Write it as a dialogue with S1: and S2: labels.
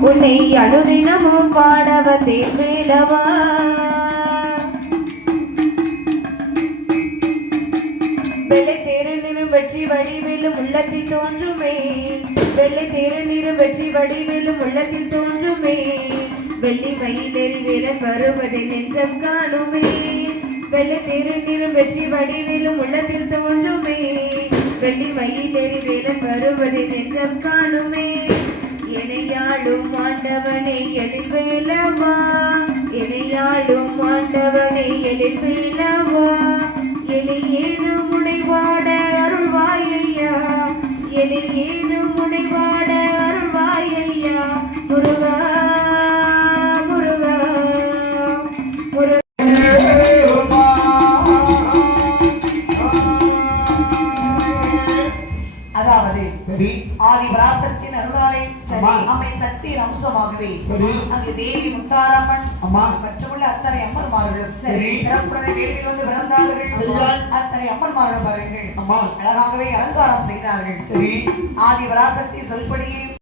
S1: உன்னை அனுதினமும் பாடவத்தேன் வேடவா? வெள்ளை தேரு நிறம் வெற்றி வடிவிலும் உள்ளத்தில் தோன்றுமே. வெள்ளை தேரு நிறம் வெற்றி வடிவிலும் உள்ளத்தில் தோன்றுமே. வெள்ளி மயிலேறி வேலன் வருவதை நெஞ்சம் காணுமே. வெள்ளை தேரு நிறம் வெற்றி வடிவிலும் உள்ளத்தில் தோன்றும். தினம் வேலன் வருவதை நெஞ்சம் காணுமே. இணையாளும் ஆண்டவனை எழில் வேலவா
S2: சரி
S3: ஆதி பராசக்தியின் அருளாலே
S2: அம்மா.
S3: சக்தியின் அம்சமாகவே
S2: சரி.
S3: அங்கு தேவி முத்தாரம்மன்
S2: அம்மா.
S3: மற்றமுள்ள அத்தனை அம்மன்மார்களும்
S2: சரி.
S3: சிறப்புடனே வேலையில் வந்து பிறந்தார்கள். அத்தனை அம்மன்மார்களும் பாருங்கள்
S2: அம்மா
S3: அழகாகவே அலங்காரம் செய்தார்கள்
S2: சரி
S3: ஆதி பராசக்தி சொல்படியே